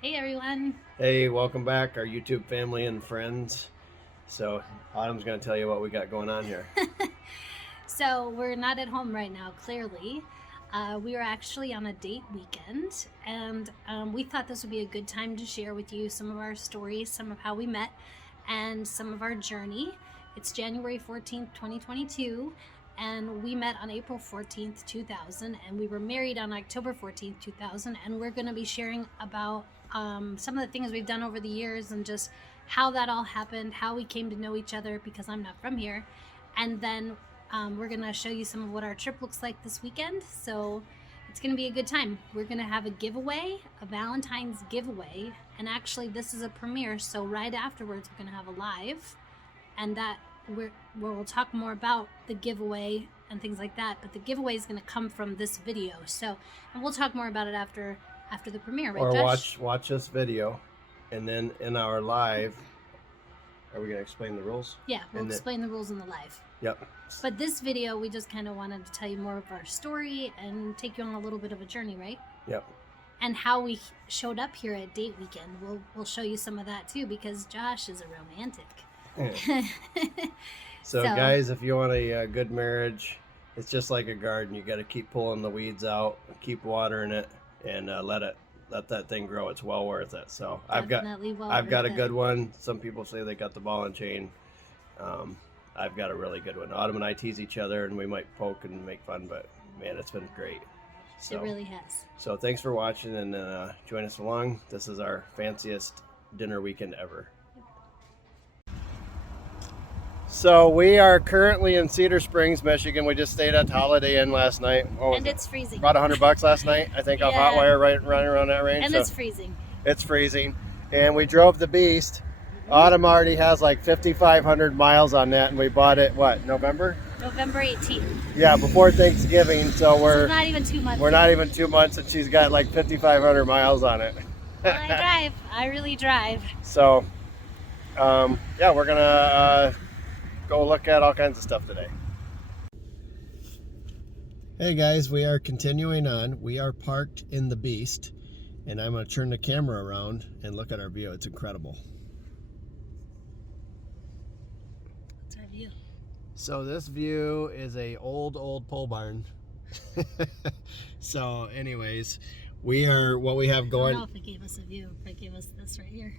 Hey everyone. Hey, welcome back, our YouTube family and friends. So, Autumn's going to tell you what we got going on here. So we're not at home right now, clearly. We are actually on a date weekend, and we thought this would be a good time to share with you some of our stories, some of how we met, and some of our journey. It's January 14th, 2022, and we met on April 14th, 2000, and we were married on October 14th, 2000, and we're going to be sharing about some of the things we've done over the years and just how that all happened, how we came to know each other, because I'm not from here. And then we're going to show you some of what our trip looks like this weekend. So it's going to be a good time. We're going to have a giveaway, a Valentine's giveaway. And actually, this is a premiere. So right afterwards, we're going to have a live. And that we'll talk more about the giveaway and things like that. But the giveaway is going to come from this video. So, and we'll talk more about it after the premiere, right, Or Josh? watch this video, and then in our live, are we going to explain the rules? Yeah, we'll explain the rules in the live. Yep. But this video, we just kind of wanted to tell you more of our story and take you on a little bit of a journey, right? Yep. And how we showed up here at date weekend. We'll show you some of that too, because Josh is a romantic. Yeah. So guys, if you want a good marriage, it's just like a garden. You got to keep pulling the weeds out, keep watering it, and let that thing grow. It's well worth it. So I've got a good one. Some people say they got the ball and chain. I've got a really good one. Autumn and I tease each other, and we might poke and make fun, but man, it's been great. So, it really has. So thanks for watching, and join us along. This is our fanciest dinner weekend ever. So we are currently in Cedar Springs, Michigan. We just stayed at Holiday Inn last night. And it's freezing. About $100 last night, I think, off Hotwire, right around that range. And so it's freezing. It's freezing. And we drove the Beast. Autumn already has like 5,500 miles on that, and we bought it, what, November 18th. Yeah, before Thanksgiving. So we're not even 2 months. We're not even 2 months, and she's got like 5,500 miles on it. Well, I drive. I really drive. So, yeah, we're gonna go look at all kinds of stuff today. Hey guys, we are continuing on. We are parked in the Beast, and I'm going to turn the camera around and look at our view. It's incredible. What's our view? So this view is a old pole barn. So anyways, what we have going. I don't know if it gave us a view, if it gave us this right here.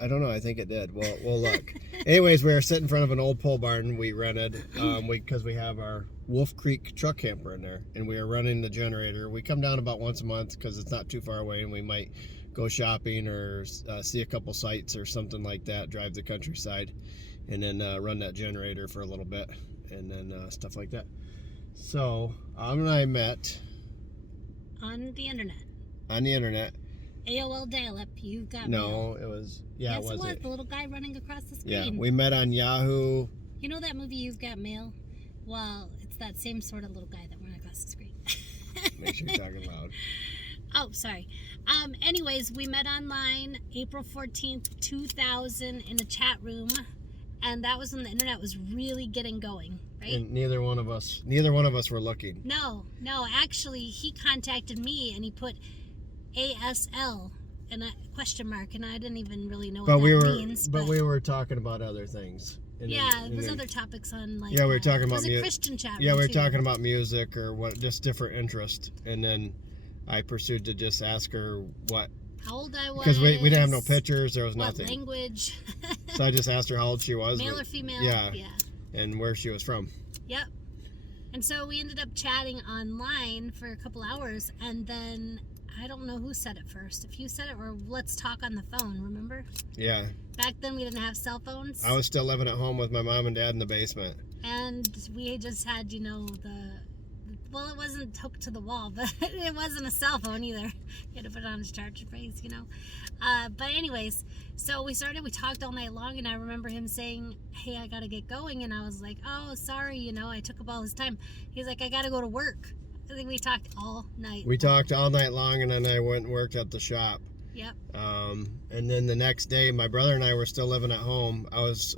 I don't know. I think it did. We'll look. Anyways, we are sitting in front of an old pole barn we rented because we have our Wolf Creek truck camper in there, and we are running the generator. We come down about once a month because it's not too far away, and we might go shopping or see a couple sites or something like that, drive the countryside, and then run that generator for a little bit, and then stuff like that. So, and I met on the internet. AOL dial-up, you got me. No, it was, yeah, yes, it was the little guy running across the screen. Yeah, we met on Yahoo. You know that movie, You've Got Mail? Well, it's that same sort of little guy that ran across the screen. Make sure you're talking loud. Oh, sorry. Anyways, we met online April 14th, 2000 in a chat room, and that was when the internet was really getting going, right? And neither one of us were looking. No, actually, he contacted me and he put ASL and a question mark, and I didn't even really know what that means. But we were talking about other things. It was other topics on, like, yeah, we were talking about a Christian chat. Yeah, we were talking about music or just different interests, and then I pursued to just ask her how old I was, because we didn't have no pictures. There was nothing. What language? So I just asked her how old she was, male or female. Yeah, and where she was from. Yep. And so we ended up chatting online for a couple hours, and then I don't know who said it first. If you said it, or let's talk on the phone, remember? Yeah. Back then we didn't have cell phones. I was still living at home with my mom and dad in the basement. And we just had, well, it wasn't hooked to the wall, but it wasn't a cell phone either. You had to put it on its charger base, But anyways, so we talked all night long, and I remember him saying, hey, I gotta get going. And I was like, oh, sorry, I took up all his time. He's like, I gotta go to work. I think we talked all night. We talked all night long, and then I went and worked at the shop. Yep. And then the next day, my brother and I were still living at home. I was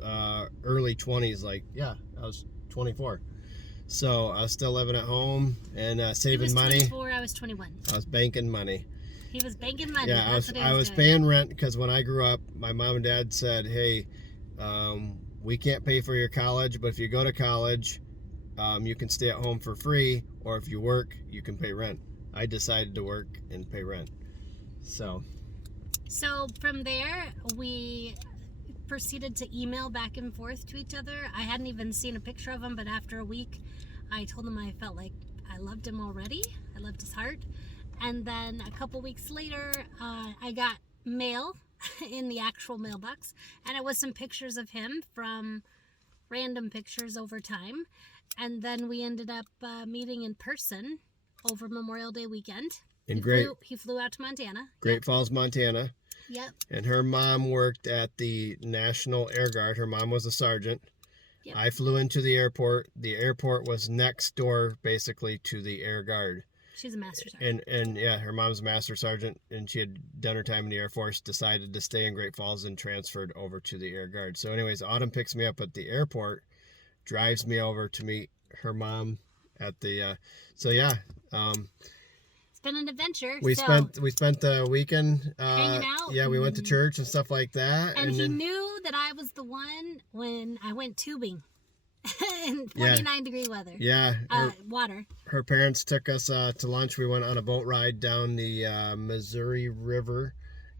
early 20s, I was 24. So I was still living at home and saving money. He was 24, I was 21. I was banking money. He was banking money. Yeah, That's what he I was doing. paying rent because when I grew up, my mom and dad said, "Hey, we can't pay for your college, but if you go to college, you can stay at home for free, or if you work, you can pay rent." I decided to work and pay rent. So from there, we proceeded to email back and forth to each other. I hadn't even seen a picture of him, but after a week, I told him I felt like I loved him already. I loved his heart. And then a couple weeks later, I got mail in the actual mailbox, and it was some pictures of him from random pictures over time. And then we ended up meeting in person over Memorial Day weekend. He flew out to Montana. Great Falls, Montana. Yep. And her mom worked at the National Air Guard. Her mom was a sergeant. Yep. I flew into the airport. The airport was next door, basically, to the Air Guard. She's a master sergeant. And yeah, her mom's a master sergeant, and she had done her time in the Air Force, decided to stay in Great Falls, and transferred over to the Air Guard. So anyways, Autumn picks me up at the airport, drives me over to meet her mom at the, It's been an adventure. We spent the weekend hanging out. Yeah, we went to church and stuff like that. And he knew that I was the one when I went tubing in 49-degree weather. Yeah. Water. Her parents took us to lunch. We went on a boat ride down the Missouri River.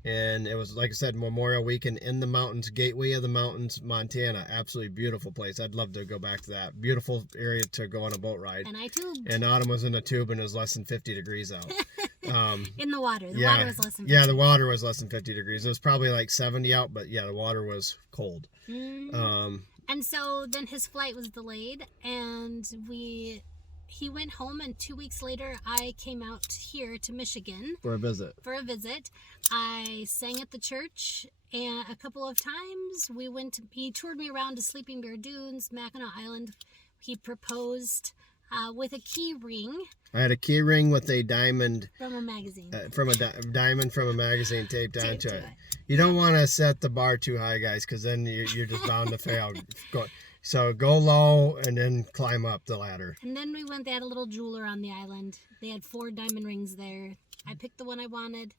And it was, like I said, Memorial Weekend in the mountains, Gateway of the Mountains, Montana. Absolutely beautiful place. I'd love to go back to that. Beautiful area to go on a boat ride. And I tubed. And Autumn was in a tube and it was less than 50 degrees out. In the water. The water was less than 50. Yeah, the water was less than 50 degrees. It was probably like 70 out, but yeah, the water was cold. And so then his flight was delayed, and he went home, and 2 weeks later, I came out here to Michigan. For a visit. I sang at the church and a couple of times. He toured me around to Sleeping Bear Dunes, Mackinac Island. He proposed with a key ring. I had a key ring with a diamond. From a magazine. Diamond from a magazine taped onto it. You don't want to set the bar too high, guys, because then you're just bound to fail. So go low and then climb up the ladder. And then they had a little jeweler on the island. They had 4 diamond rings there. I picked the one I wanted,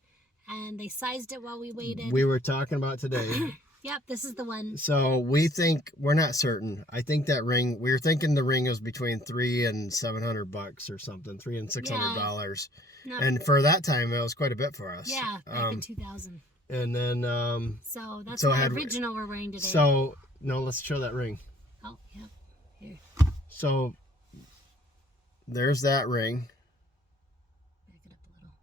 and they sized it while we waited. We were talking about today. Yep, this is the one. So we're not certain. I think that ring, we were thinking the ring was between $300 and $700 or something, $300 and $600. And for that time, it was quite a bit for us. Yeah, back in 2000. And then, so that's my original we're wearing today. So, no, let's show that ring. Oh, yeah. Here. So, there's that ring. Back it up a little.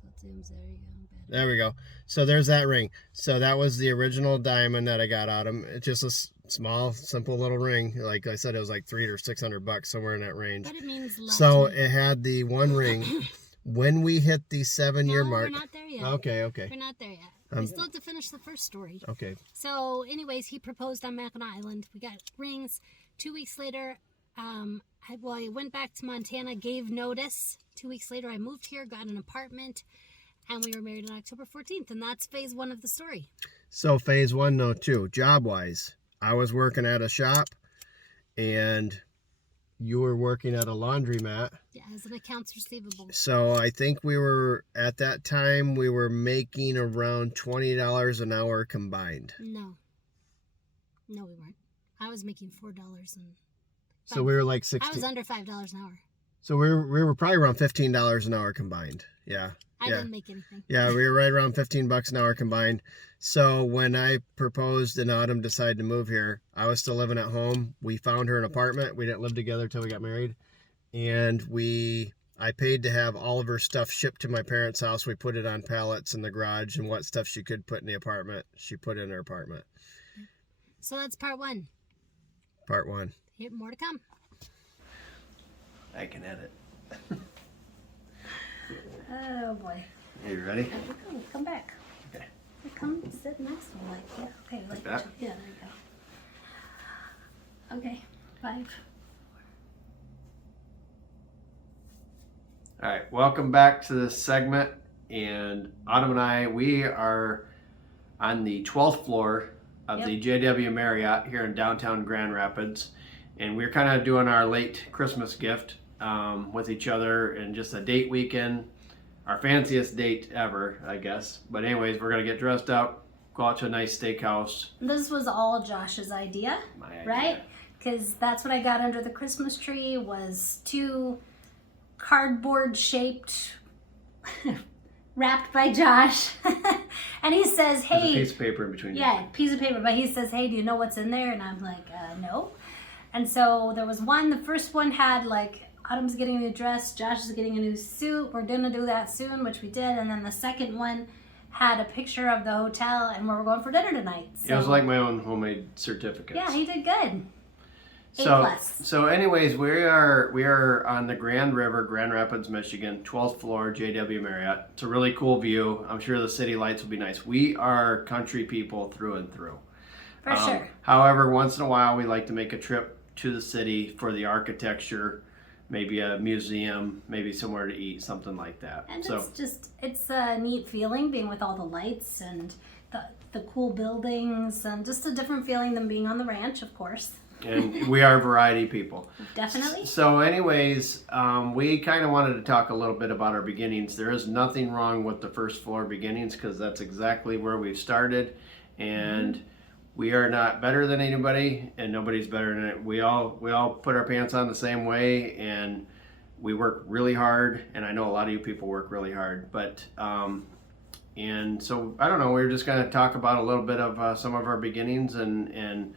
So it zooms. There you go. There we go. So there's that ring. So that was the original diamond that I got out of him. It's just a small, simple little ring. Like I said, it was like $300 or $600, somewhere in that range. But it means love. So it had the one ring. When we hit the 7-year mark. We're not there yet. Okay. We're not there yet. We still have to finish the first story. Okay. So, anyways, he proposed on Mackinac Island. We got rings. 2 weeks later, I went back to Montana, gave notice. 2 weeks later, I moved here, got an apartment, and we were married on October 14th. And that's phase 1 of the story. So phase 1, no, 2, job-wise. I was working at a shop, and you were working at a laundromat. Yeah, as an accounts receivable. So I think at that time, we were making around $20 an hour combined. No, we weren't. I was making $4 and. So we were like 16. I was under $5 an hour. So we were probably around $15 an hour combined. Yeah. I didn't make anything. Yeah, we were right around $15 an hour combined. So when I proposed and Autumn decided to move here, I was still living at home. We found her an apartment. We didn't live together till we got married. And I paid to have all of her stuff shipped to my parents' house. We put it on pallets in the garage, and what stuff she could put in the apartment, she put in her apartment. So that's part 1. Part 1. More to come. I can edit. Oh boy. Are you ready? Come back. Okay. Come sit next to me, okay, like that? Yeah, there you go. Okay, 5. All right, welcome back to this segment. And Autumn and I, we are on the 12th floor of the JW Marriott here in downtown Grand Rapids. And we're kind of doing our late Christmas gift with each other and just a date weekend. our fanciest date ever, I guess. But anyways, we're gonna get dressed up, go out to a nice steakhouse. This was all Josh's idea, right? Because that's what I got under the Christmas tree was 2 cardboard shaped wrapped by Josh. And he says, hey, there's a piece of paper in between. Yeah, piece of paper. But he says, hey, do you know what's in there? And I'm like, no. And so there was one, the first one had like, Autumn's getting a new dress, Josh is getting a new suit, we're gonna do that soon, which we did. And then the second one had a picture of the hotel and where we're going for dinner tonight. So, it was like my own homemade certificate. yeah, he did good. So anyways, we are on the Grand River, Grand Rapids, Michigan, 12th floor, JW Marriott. It's a really cool view. I'm sure the city lights will be nice. We are country people through and through. For sure. However, once in a while, we like to make a trip to the city for the architecture, maybe a museum, maybe somewhere to eat, something like that. And it's a neat feeling being with all the lights and the cool buildings and just a different feeling than being on the ranch, of course. And we are variety people. Definitely. So anyways, we kind of wanted to talk a little bit about our beginnings. There is nothing wrong with the first floor beginnings because that's exactly where we've started. And we are not better than anybody and nobody's better than it. We all put our pants on the same way and we work really hard. And I know a lot of you people work really hard. But, and so, I don't know, we're just going to talk about a little bit of some of our beginnings and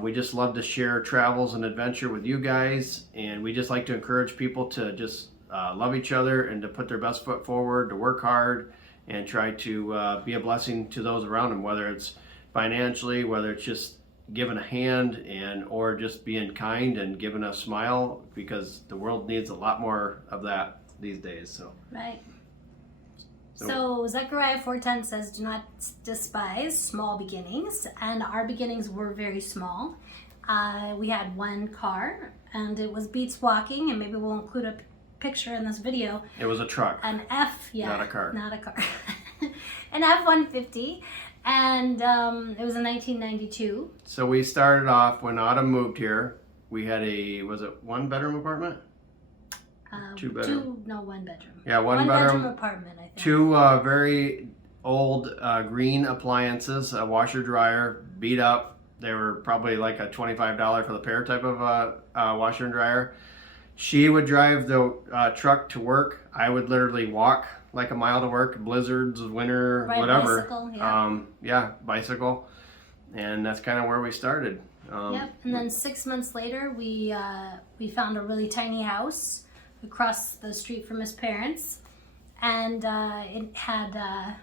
we just love to share travels and adventure with you guys, and we just like to encourage people to just love each other and to put their best foot forward, to work hard, and try to be a blessing to those around them, whether it's financially, whether it's just giving a hand, or just being kind and giving a smile, because the world needs a lot more of that these days. So. Right. So Zechariah 4:10 says, do not despise small beginnings. And our beginnings were very small. We had 1 car and it was Beats walking, and maybe we'll include a picture in this video. It was a truck. An F, yeah. Not a car. Not a car. An F-150. And it was in 1992. So we started off when Autumn moved here. We had was it 1-bedroom apartment? 2-bedroom? No, 1 bedroom. Yeah, 1-bedroom apartment, I think. 2 very old green appliances, a washer dryer, beat up. They were probably like a $25 for the pair type of washer and dryer. She would drive the truck to work. I would literally walk like a mile to work, blizzards, winter, whatever. Bicycle, yeah. Bicycle. And that's kind of where we started. Yep, and then 6 months later, we found a really tiny house across the street from his parents, and it had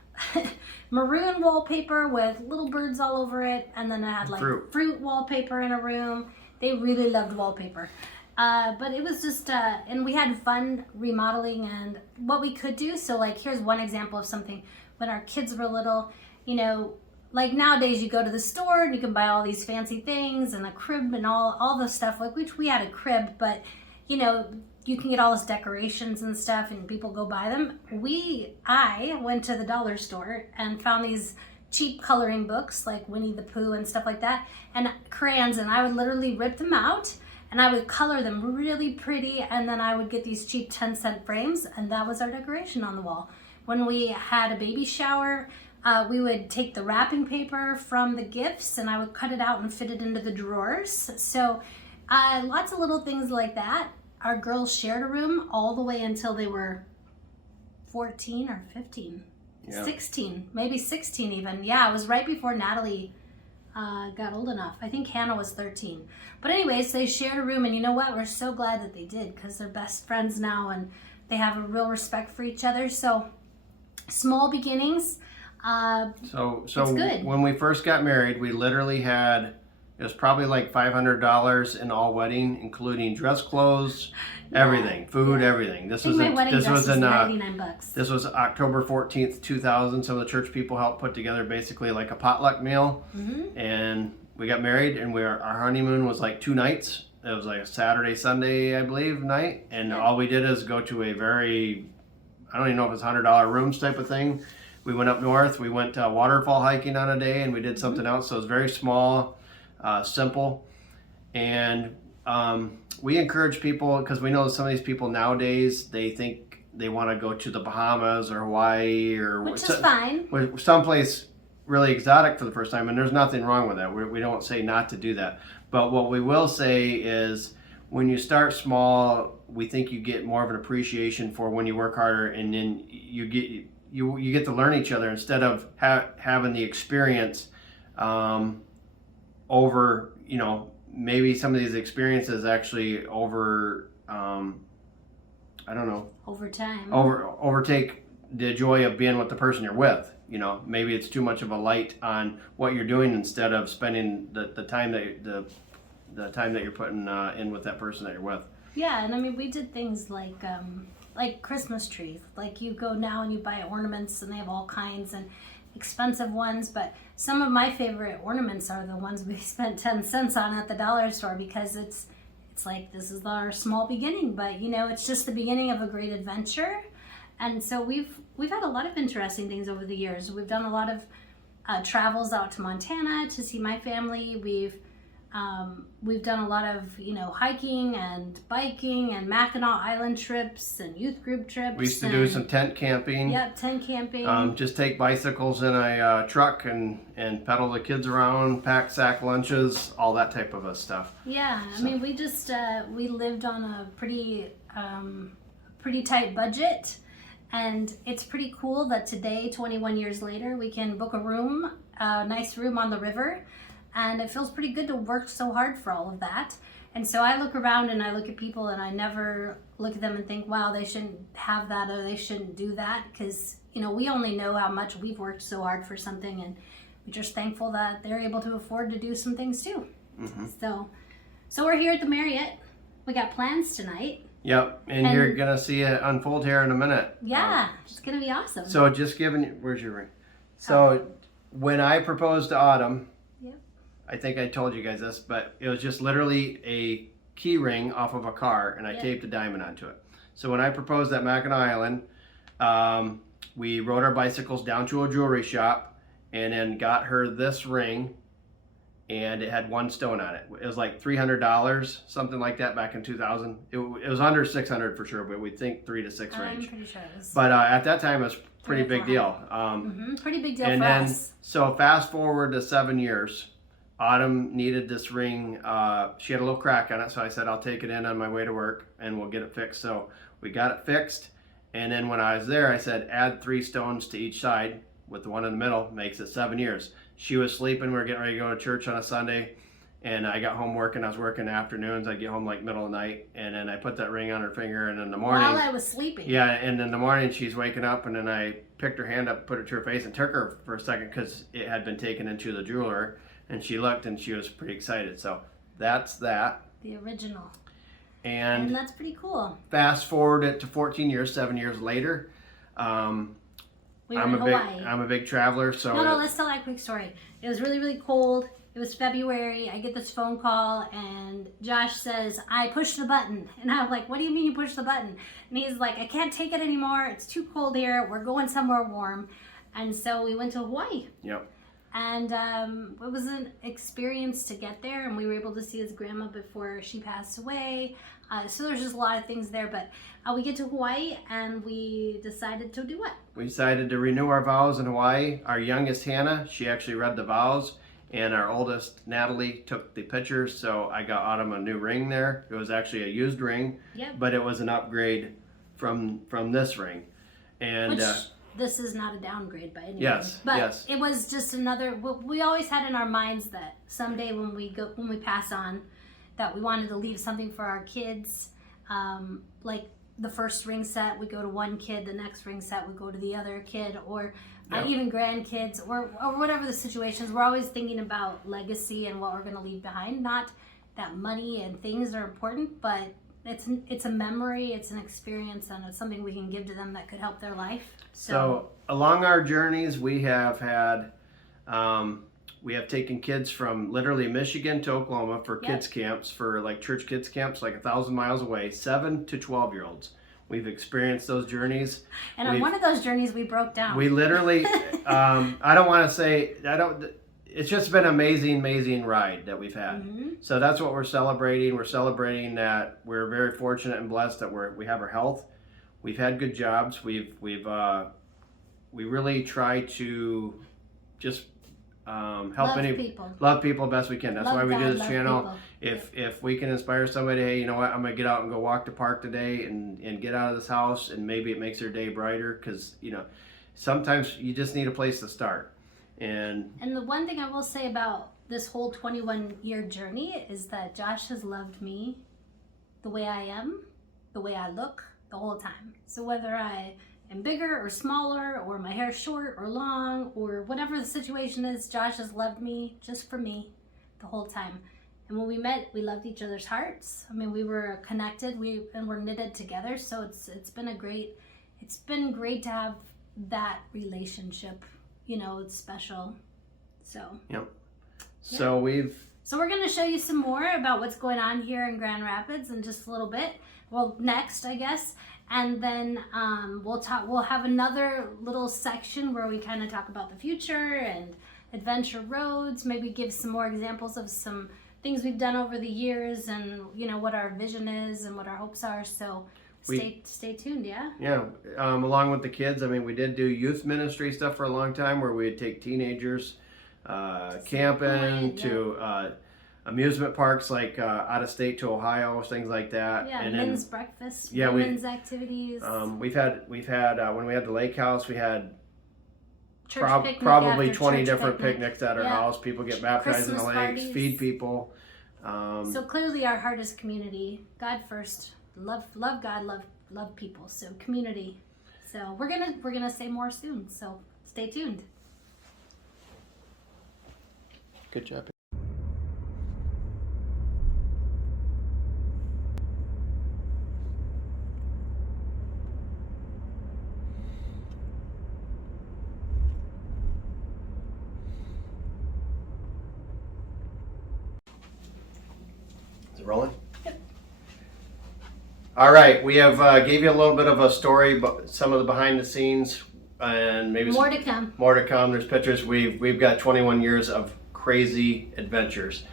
maroon wallpaper with little birds all over it, and then it had like fruit wallpaper in a room. They really loved wallpaper, but it was just and we had fun remodeling and what we could do. So like, here's one example of something when our kids were little. You know, like nowadays you go to the store and you can buy all these fancy things and a crib and all the stuff, like, which we had a crib, but you know, you can get all this decorations and stuff and people go buy them. I went to the dollar store and found these cheap coloring books like Winnie the Pooh and stuff like that, and crayons, and I would literally rip them out and I would color them really pretty, and then I would get these cheap 10-cent frames, and that was our decoration on the wall. When we had a baby shower, we would take the wrapping paper from the gifts and I would cut it out and fit it into the drawers. So lots of little things like that. Our girls shared a room all the way until they were 14 or 15, 16, maybe 16 even. Yeah, it was right before Natalie got old enough. I think Hannah was 13. But anyways, they shared a room, and you know what? We're so glad that they did, because they're best friends now and they have a real respect for each other. So small beginnings. So it's good. When we first got married, we literally had, it was probably like $500 in all wedding, including dress clothes, everything, food, everything. This was 99 bucks. This was October 14th, 2000. Some of the church people helped put together basically like a potluck meal. And we got married, and our honeymoon was like 2 nights. It was like a Saturday, Sunday, I believe, night. And all we did is go to a very, I don't even know if it's $100 rooms type of thing. We went up north. We went waterfall hiking on a day, and we did something else. So it was very small. Simple, and we encourage people, because we know some of these people nowadays, they think they want to go to the Bahamas or Hawaii or Which is fine. someplace really exotic for the first time, and there's nothing wrong with that. We don't say not to do that. But what we will say is when you start small, we think you get more of an appreciation for when you work harder, and then you get to learn each other instead of having the experience over, you know, maybe some of these experiences actually I don't know, over time overtake the joy of being with the person you're with. You know, maybe it's too much of a light on what you're doing instead of spending the time that the time that you're putting in with that person that you're with. Yeah, and I mean, we did things like Christmas trees. Like you go now and you buy ornaments, and they have all kinds and expensive ones. But some of my favorite ornaments are the ones we spent 10 cents on at the dollar store, because it's like, this is our small beginning, but you know, it's just the beginning of a great adventure. And so we've had a lot of interesting things over the years. We've done a lot of travels out to Montana to see my family. We've done a lot of, you know, hiking and biking and Mackinac Island trips and youth group trips. We used to do some tent camping. Yep, tent camping. Just take bicycles in a truck and pedal the kids around, pack sack lunches, all that type of stuff. Yeah, I mean, we just we lived on a pretty tight budget, and it's pretty cool that today, 21 years later, we can book a nice room on the river. And it feels pretty good to work so hard for all of that. And so I look around and I look at people, and I never look at them and think, wow, they shouldn't have that or they shouldn't do that. Because, you know, we only know how much we've worked so hard for something, and we're just thankful that they're able to afford to do some things too. Mm-hmm. So we're here at the Marriott. We got plans tonight. Yep, and you're going to see it unfold here in a minute. Yeah, it's going to be awesome. So just giving you, where's your ring? So when I proposed to Autumn, I think I told you guys this, but it was just literally a key ring off of a car, and I taped a diamond onto it. So when I proposed at Mackinac Island, we rode our bicycles down to a jewelry shop and then got her this ring, and it had one stone on it. It was like $300, something like that back in 2000. It was under 600 for sure, but we think 3 to 6 range. I'm pretty sure it was. But at that time, it was pretty big deal. Pretty big deal and for then, us. So fast forward to 7 years. Autumn needed this ring. She had a little crack on it, so I said, I'll take it in on my way to work and we'll get it fixed. So we got it fixed, and then when I was there, I said, add 3 stones to each side, with the one in the middle, makes it 7 years. She was sleeping. We were getting ready to go to church on a Sunday, and I got home working. I was working afternoons. I'd get home like middle of the night, and then I put that ring on her finger, and in the morning... While I was sleeping. Yeah, and in the morning, she's waking up, and then I picked her hand up, put it to her face, and took her for a second because it had been taken into the jeweler. And she looked, and she was pretty excited. So that's that. The original. And that's pretty cool. Fast forward it to 14 years, 7 years later. We were in Hawaii. I'm a big traveler, so... No, let's tell that quick story. It was really, really cold. It was February. I get this phone call, and Josh says, I pushed the button. And I'm like, what do you mean you pushed the button? And he's like, I can't take it anymore. It's too cold here. We're going somewhere warm. And so we went to Hawaii. Yep. And it was an experience to get there, and we were able to see his grandma before she passed away. So there's just a lot of things there, but we get to Hawaii, and we decided to do what? We decided to renew our vows in Hawaii. Our youngest, Hannah, she actually read the vows, and our oldest, Natalie, took the pictures, so I got Autumn a new ring there. It was actually a used ring, but it was an upgrade from this ring. And this is not a downgrade by any means. Yes, but it was just another. We always had in our minds that someday when we pass on, that we wanted to leave something for our kids. Like the first ring set would go to one kid, the next ring set would go to the other kid, or even grandkids, or whatever the situation is. We're always thinking about legacy and what we're going to leave behind. Not that money and things are important, but it's a memory, it's an experience, and it's something we can give to them that could help their life. So along our journeys, we have had, we have taken kids from literally Michigan to Oklahoma for kids camps, for like church kids camps, like 1,000 miles away, 7 to 12-year-olds. We've experienced those journeys. And on one of those journeys, we broke down. We literally, I don't want to say, it's just been an amazing ride that we've had. Mm-hmm. So that's what we're celebrating. We're celebrating that we're very fortunate and blessed that we have our health. we've had good jobs. We really try to just help love people best we can. That's why we do this channel. If we can inspire somebody, hey, you know what, I'm gonna get out and go walk the park today and get out of this house, and maybe it makes their day brighter, because sometimes you just need a place to start. And the one thing I will say about this whole 21-year journey is that Josh has loved me the way I am, the way I look, the whole time. So whether I am bigger or smaller, or my hair short or long, or whatever the situation is, Josh has loved me just for me the whole time. And when we met, we loved each other's hearts. I mean, we were connected, and we're knitted together. So it's been great to have that relationship. It's special. So. Yep. So we're going to show you some more about what's going on here in Grand Rapids in just a little bit. Well, next, I guess. And then we'll have another little section where we kind of talk about the future and adventure roads, maybe give some more examples of some things we've done over the years, and what our vision is and what our hopes are. So stay tuned. Yeah. Along with the kids, I mean, we did do youth ministry stuff for a long time, where we'd take teenagers camping to amusement parks, like out of state to Ohio, things like that. Yeah, and men's breakfast, women's activities. We've had when we had the lake house, we had probably 20 different picnics at our house. People get baptized in the lakes, parties. Feed people. So clearly our heart is community. God first. Love God, love people. So community. So we're gonna say more soon. So stay tuned. Good job. Is it rolling? Yep. All right, we have gave you a little bit of a story, but some of the behind the scenes, and maybe more to come. More to come. There's pictures. We've got 21 years of crazy adventures.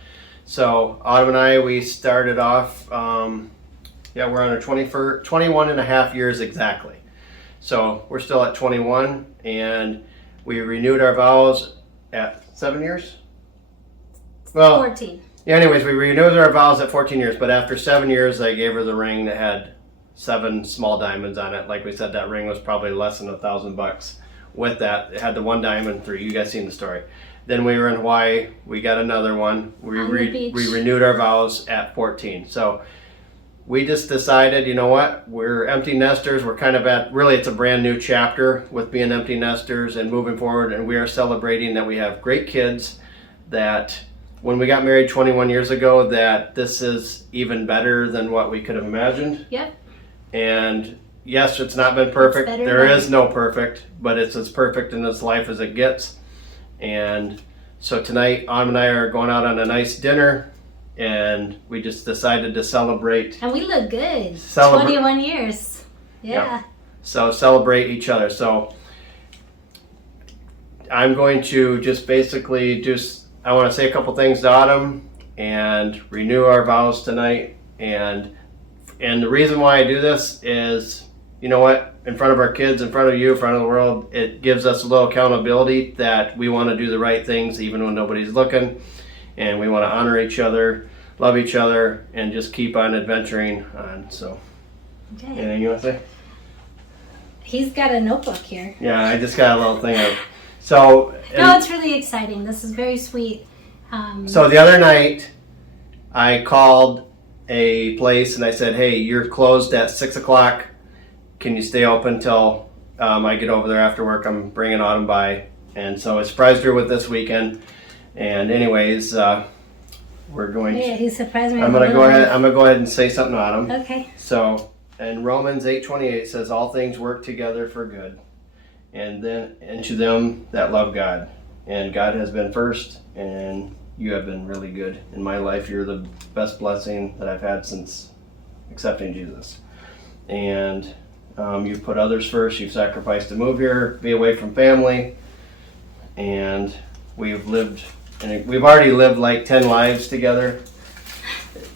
So Autumn and I, we started off. We're on our 21 and a half years exactly. So we're still at 21, and we renewed our vows at 7 years. Well, 14. Yeah, anyways, we renewed our vows at 14 years, but after 7 years, I gave her the ring that had 7 small diamonds on it. Like we said, that ring was probably less than $1,000. With that, it had the 1 diamond, 3. You guys seen the story. Then we were in Hawaii. We got another one. We renewed our vows at 14. So we just decided, you know what? We're empty nesters. We're kind of it's a brand new chapter with being empty nesters and moving forward. And we are celebrating that we have great kids, that when we got married 21 years ago, that this is even better than what we could have imagined. Yep. And yes, it's not been perfect. There is no perfect, but it's as perfect in this life as it gets. And so tonight, Autumn and I are going out on a nice dinner, and we just decided to celebrate. And we look good. 21 years. Yeah. So celebrate each other. So I'm going to just basically I want to say a couple things to Autumn and renew our vows tonight. And the reason why I do this is, you know what? In front of our kids, in front of you, in front of the world, it gives us a little accountability that we want to do the right things even when nobody's looking. And we want to honor each other, love each other, and just keep on adventuring on. So, okay. Anything you want to say? He's got a notebook here. Yeah, I just got a little thing up. So, no, it's really exciting. This is very sweet. So the other night, I called a place and I said, "Hey, you're closed at 6 o'clock. Can you stay open till I get over there after work? I'm bringing Autumn by." And so I surprised her with this weekend. And anyways, we're going. Yeah, he surprised me. I'm gonna go ahead and say something to Autumn. Okay. So, in Romans 8:28 says, "All things work together for good, and to them that love God." And God has been first, and you have been really good in my life. You're the best blessing that I've had since accepting Jesus. And you've put others first. You've sacrificed to move here, be away from family, and we've already lived like 10 lives together.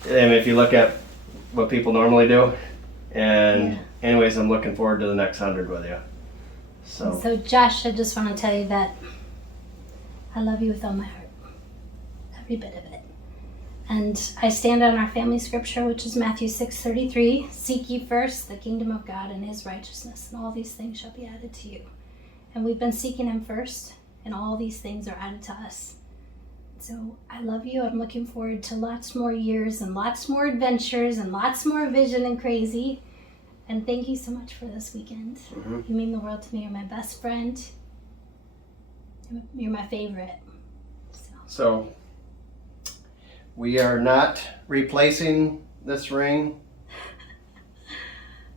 And if you look at what people normally do, and anyways, I'm looking forward to the next 100 with you. So Josh, I just want to tell you that I love you with all my heart. Every bit of it. And I stand on our family scripture, which is Matthew 6:33. Seek ye first the kingdom of God and his righteousness, and all these things shall be added to you. And we've been seeking him first, and all these things are added to us. So I love you. I'm looking forward to lots more years and lots more adventures and lots more vision and crazy. And thank you so much for this weekend. Mm-hmm. You mean the world to me. You're my best friend. You're my favorite. So we are not replacing this ring.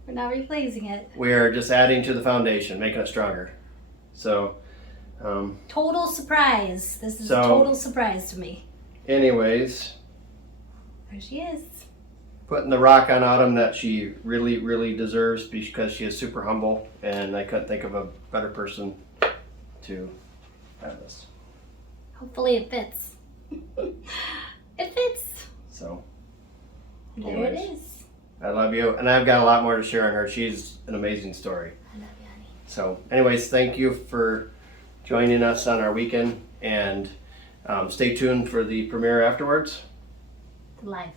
We're not replacing it. We are just adding to the foundation, making it stronger. So total surprise. This is a total surprise to me. Anyways, there she is. Putting the rock on Autumn that she really, really deserves because she is super humble, and I couldn't think of a better person to have this. Hopefully it fits. It fits. So, there it is. I love you, and I've got a lot more to share on her. She's an amazing story. I love you, honey. So, anyways, thank you for joining us on our weekend, and stay tuned for the premiere afterwards. Live.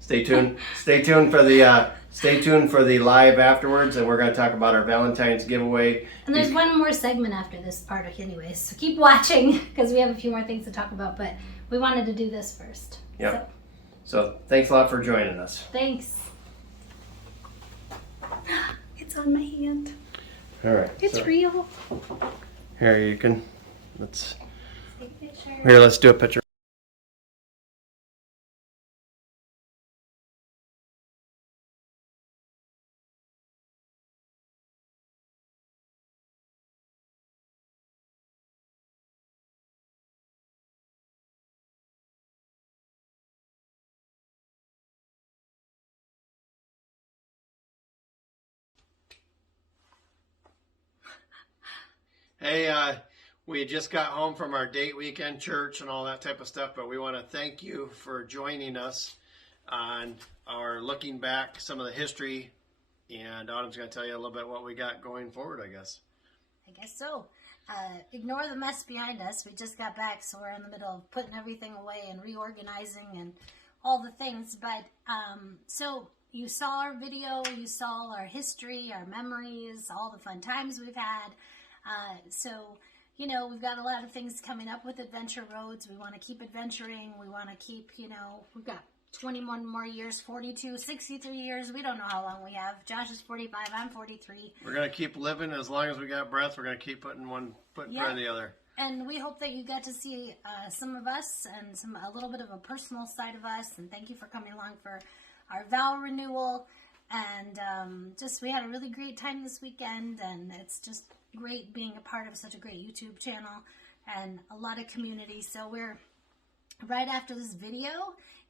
Stay tuned. Stay tuned for the live afterwards, and we're going to talk about our Valentine's giveaway. And there's one more segment after this part, anyways. So keep watching because we have a few more things to talk about. But we wanted to do this first. Yep. So thanks a lot for joining us. Thanks. It's on my hand. All right. It's real. Here you can. Let's. Take a picture. Here, let's do a picture. Hey, we just got home from our date weekend, church, and all that type of stuff, but we want to thank you for joining us on our looking back, some of the history, and Autumn's going to tell you a little bit what we got going forward, I guess. I guess so. Ignore the mess behind us. We just got back, so we're in the middle of putting everything away and reorganizing and all the things. But so you saw our video, you saw our history, our memories, all the fun times we've had. So, you know, we've got a lot of things coming up with Adventure Rhoades. We want to keep adventuring. We want to keep, you know, we've got 21 more years, 42, 63 years. We don't know how long we have. Josh is 45. I'm 43. We're going to keep living as long as we got breath. We're going to keep putting one foot in front of the other. And we hope that you got to see some of us and a little bit of a personal side of us. And thank you for coming along for our vow renewal. And we had a really great time this weekend. And it's just great being a part of such a great YouTube channel and a lot of community. So we're right after this video,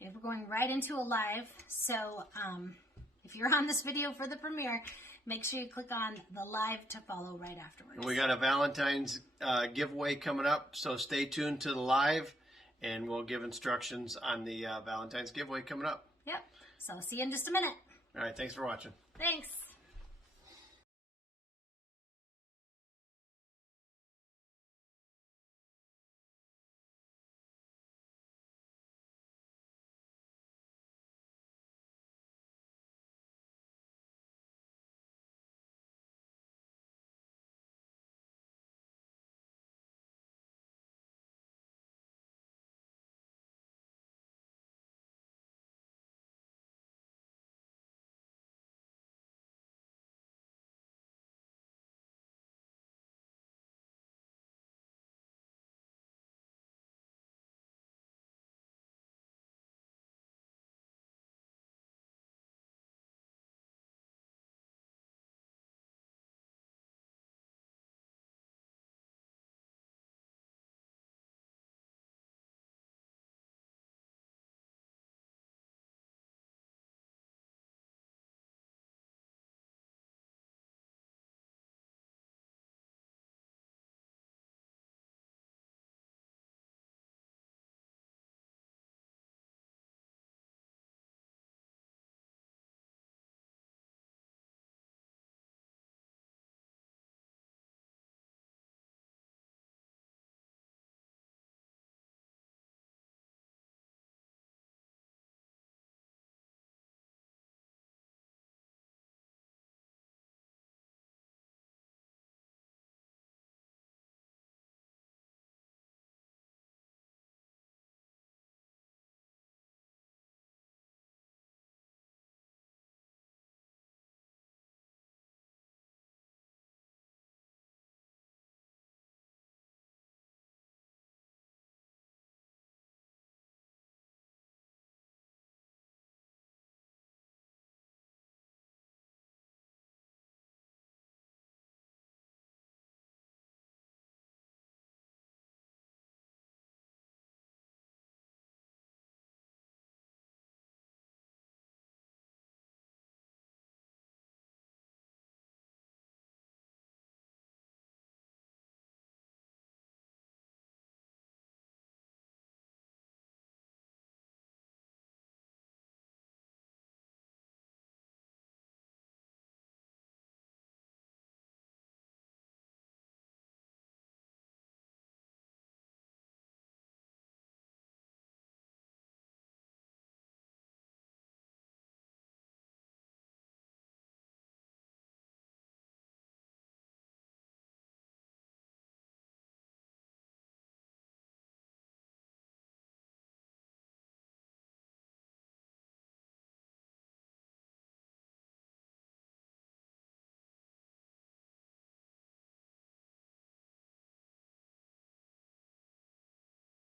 we're going right into a live. So if you're on this video for the premiere, make sure you click on the live to follow right afterwards. And we got a Valentine's giveaway coming up, so stay tuned to the live, and we'll give instructions on the Valentine's giveaway coming up. Yep. So see you in just a minute. All right. Thanks for watching. Thanks.